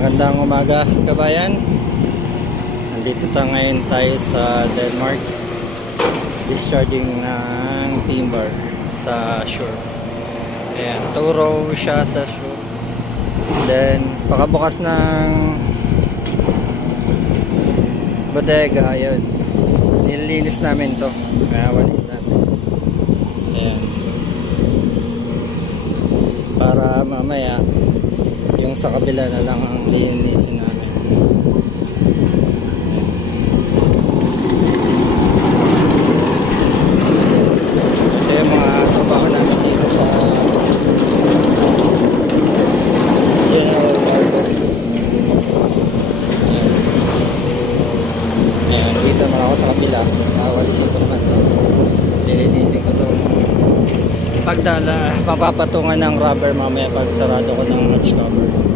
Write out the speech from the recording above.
Magandang umaga kabayan. Nandito ngayon tayo sa Denmark. Discharging ng timber sa shore. Ayan, turo siya sa shore. Then pakabukas ng bodega, ayun. Nililinis namin to. Kaya walis namin. Ayan. Para mamaya yung sa kabila na lang ang linisin namin. Ito yung mga trabaho namin dito sa General Cargo. Ayan, dito naman ako sa kabila. Walisin ko naman ito. Linisin ko ito. Pagdala, mapapatungan ng rubber mamaya pag sarado ko ng notch cover.